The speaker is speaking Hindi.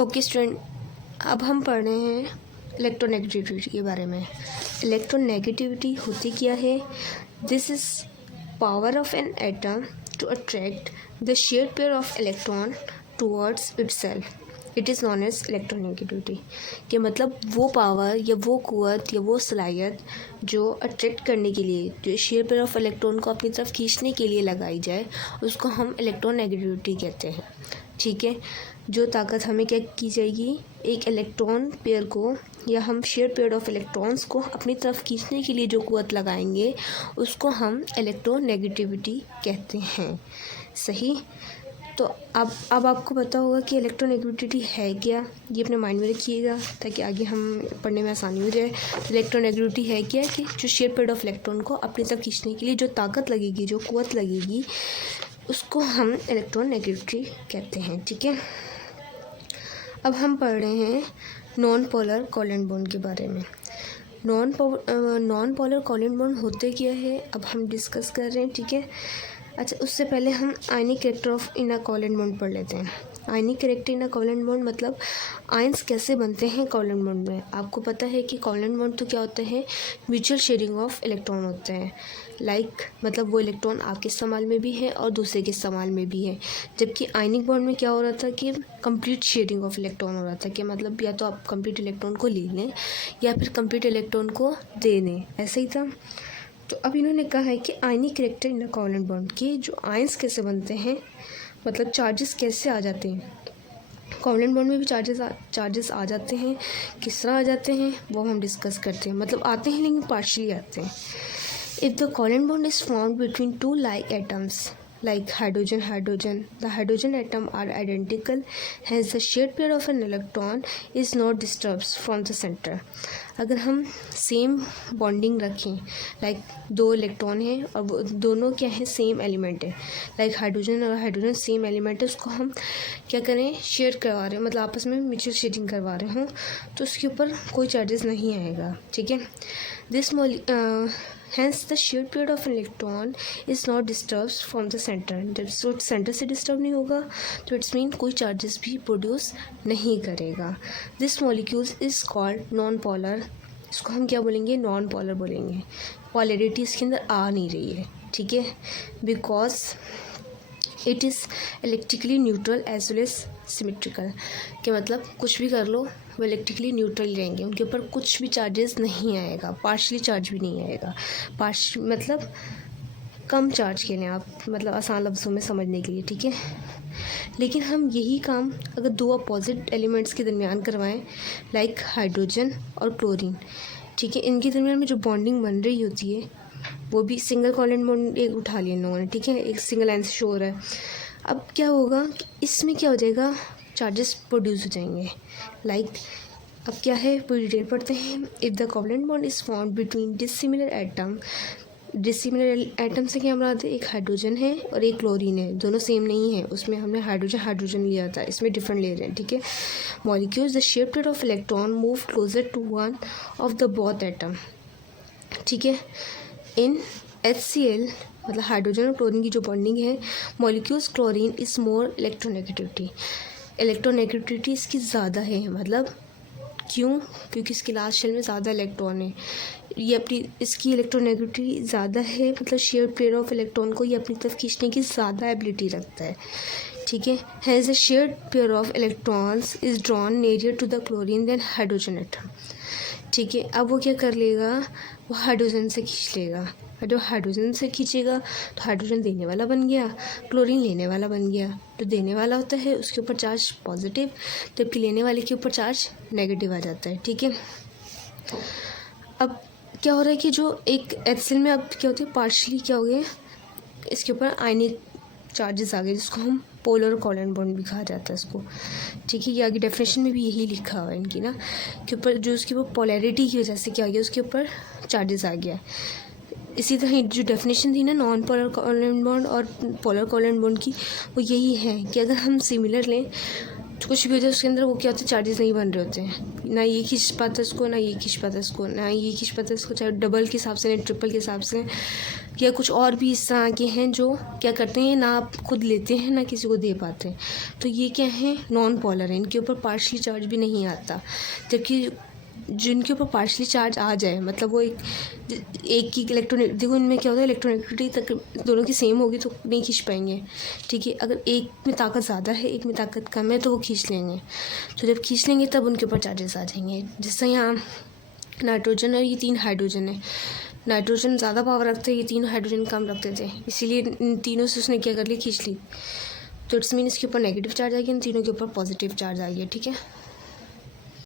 ओके स्टूडेंट, अब हम पढ़ रहे हैं इलेक्ट्रोनेगेटिविटी के बारे में। इलेक्ट्रोनेगेटिविटी होती क्या है? This is power of an atom to attract the shared pair of electron towards itself. It is known as electronegativity. कि मतलब वो पावर या वो क़ुव्वत या वो सलाहियत जो अट्रैक्ट करने के लिए, जो शेयर पेयर ऑफ इलेक्ट्रॉन को अपनी तरफ खींचने के लिए लगाई जाए, उसको हम इलेक्ट्रोनेगेटिविटी कहते हैं। ठीक है, जो ताकत हमें क्या की जाएगी, एक इलेक्ट्रॉन पेयर को या हम शेयर पेयर ऑफ इलेक्ट्रॉन्स को अपनी तरफ खींचने के लिए जो क़ुव्वत लगाएंगे, उसको हम इलेक्ट्रोनेगेटिविटी कहते हैं। सही। तो अब आपको पता होगा कि इलेक्ट्रोनेगेटिविटी है क्या। ये अपने माइंड में रखिएगा ताकि आगे हम पढ़ने में आसानी हो जाए। इलेक्ट्रोनेगेटिविटी है क्या कि जो शेयर पेयर ऑफ इलेक्ट्रॉन को अपनी तरफ खींचने के लिए जो ताकत लगेगी, जो क़ुव्वत लगेगी, उसको हम इलेक्ट्रोनेगेटिविटी कहते हैं। ठीक है, अब हम पढ़ रहे हैं नॉन पोलर कोवेलेंट बॉन्ड के बारे में। नॉन पोलर कोवेलेंट बॉन्ड होते क्या है, अब हम डिस्कस कर रहे हैं। ठीक है, अच्छा, उससे पहले हम आयनिक character of in a covalent bond पढ़ लेते हैं। आयनिक character in a covalent bond मतलब आयंस कैसे बनते हैं कोवेलेंट बॉन्ड में। आपको पता है कि कोवेलेंट बॉन्ड तो क्या होता है, म्यूचुअल शेयरिंग ऑफ इलेक्ट्रॉन होते हैं। मतलब वो इलेक्ट्रॉन आपके इस्तेमाल में भी है और दूसरे के इस्तेमाल में भी है। जबकि आयनिक बॉन्ड में क्या हो रहा था कि कंप्लीट शेयरिंग ऑफ इलेक्ट्रॉन हो रहा था। कि मतलब या तो आप कंप्लीट इलेक्ट्रॉन को ले लें या फिर कंप्लीट इलेक्ट्रॉन को दे दें, ऐसा ही था। तो अब इन्होंने कहा है कि आयनिक character in a covalent bond के जो आयंस कैसे बनते हैं, मतलब चार्जेस कैसे आ जाते हैं। कोवेलेंट बॉन्ड में भी चार्जेस आ जाते हैं। किस तरह आ जाते हैं वो हम डिस्कस करते हैं। मतलब आते हैं लेकिन पार्शियली आते हैं। If the covalent bond is formed between two like atoms like hydrogen, the hydrogen atom are identical, hence the shared pair of an electron is not disturbed from the center. अगर हम सेम बॉन्डिंग रखें, दो इलेक्ट्रॉन हैं और वो दोनों क्या है, सेम एलिमेंट है, हाइड्रोजन और हाइड्रोजन सेम एलिमेंट है, उसको हम क्या करें, शेयर करवा रहे हैं, मतलब आपस में म्यूचुअल शेयरिंग करवा रहे हों, तो उसके ऊपर कोई चार्जेस नहीं आएगा। ठीक है, this hence the shared pair of an electron is not disturbed from the center. जब सेंटर से डिस्टर्ब नहीं होगा तो इट्स मीन कोई चार्जेस भी प्रोड्यूस नहीं करेगा। This molecule is called non polar. इसको हम क्या बोलेंगे, नॉन पोलर बोलेंगे। पॉलरिटी इसके अंदर आ नहीं रही है। ठीक है, because it is electrically neutral as well as symmetrical. के मतलब कुछ भी कर लो वो इलेक्ट्रिकली न्यूट्रल रहेंगे, उनके ऊपर कुछ भी चार्जेस नहीं आएगा, पार्शियली चार्ज भी नहीं आएगा। मतलब कम चार्ज के लिए आप, मतलब आसान लफ्ज़ों में समझने के लिए। ठीक है, लेकिन हम यही काम अगर दो अपोजिट एलिमेंट्स के दरमियान करवाएं, लाइक हाइड्रोजन और क्लोरीन, ठीक है, इनके दरमियान में जो बॉन्डिंग बन रही होती है वो भी सिंगल कोवेलेंट बॉन्ड एक उठा लिया इन लोगों ने। ठीक है, एक सिंगल लाइन से शो हो रहा है। अब क्या होगा, इसमें क्या हो जाएगा, चार्जेस प्रोड्यूस हो जाएंगे। अब क्या है, पूरी डिटेल पढ़ते हैं। If the covalent bond is formed between dissimilar atom से क्या हमारा एक हाइड्रोजन है और एक क्लोरीन है, दोनों सेम नहीं है, उसमें हमने हाइड्रोजन लिया था, इसमें डिफरेंट ले रहे हैं। ठीक है, molecules the shared pair of electron move closer to one of the both atom. ठीक है, इन HCl मतलब हाइड्रोजन और क्लोरीन की जो बॉन्डिंग है, molecules chlorine is more electronegativity इसकी ज़्यादा है। मतलब क्यों, क्योंकि इसकी लास्ट शेल में ज़्यादा इलेक्ट्रॉन है, ये इसकी इलेक्ट्रोनेगेटिविटी ज़्यादा है, मतलब शेयर पेयर ऑफ इलेक्ट्रॉन को ये अपनी तरफ खींचने की ज़्यादा एबिलिटी रखता है। ठीक है, has a shared pair of electrons is drawn near to the chlorine than hydrogen atom. ठीक है, अब वो क्या कर लेगा, वो हाइड्रोजन से खींच लेगा। जो हाइड्रोजन से खींचेगा तो हाइड्रोजन देने वाला बन गया, क्लोरीन लेने वाला बन गया। तो देने वाला होता है उसके ऊपर चार्ज पॉजिटिव, जबकि लेने वाले के ऊपर चार्ज नेगेटिव आ जाता है। ठीक है, अब क्या हो रहा है कि जो एक HCl में अब क्या होती है, पार्शली क्या हो गया, इसके ऊपर आयनिक चार्जेस आ गए, जिसको हम पोलर कोवेलेंट बॉन्ड भी कहा जाता है इसको। ठीक है, ये आगे डेफिनेशन में भी यही लिखा हुआ है इनकी ना, के ऊपर जो उसके ऊपर पोलैरिटी की वजह से क्या आ गया, उसके ऊपर चार्जेस आ गया। इसी तरह जो डेफिनेशन थी ना नॉन पोलर कोवेलेंट बॉन्ड और पोलर कोवेलेंट बॉन्ड की, वो यही है कि अगर हम सिमिलर लें तो कुछ भी हो जाए उसके अंदर वो क्या होते हैं, चार्जेस नहीं बन रहे होते हैं, ना ये खींच पाता इसको, ना ये खींच पाता इसको, ना ये खींच पाता इसको, चाहे डबल के हिसाब से ना ट्रिपल के हिसाब से, या कुछ और भी इस तरह के हैं जो क्या करते हैं, ना आप खुद लेते हैं ना किसी को दे पाते हैं। तो ये क्या है, नॉन पोलर है, इनके ऊपर पार्शली चार्ज भी नहीं आता। जबकि जिनके ऊपर पार्शली चार्ज आ जाए, मतलब वो एक की इलेक्ट्रॉनिक, देखो इनमें क्या होता है, इलेक्ट्रोनेगेटिविटी तक दोनों की सेम होगी तो नहीं खींच पाएंगे, ठीक है। अगर एक में ताकत ज़्यादा है, एक में ताकत कम है, तो वो खींच लेंगे। तो जब खींच लेंगे तब उनके ऊपर चार्जेस आ जाएंगे। जिससे यहाँ नाइट्रोजन और ये 3 हाइड्रोजन है, नाइट्रोजन ज़्यादा पावर रखते हैं, ये 3 हाइड्रोजन कम रखते थे, इसीलिए इन तीनों से उसने क्या कर लिया, खींच ली। तो इट्स मीन इसके ऊपर नेगेटिव चार्ज आ गया, इन तीनों के ऊपर पॉजिटिव चार्ज आ गया, ठीक है।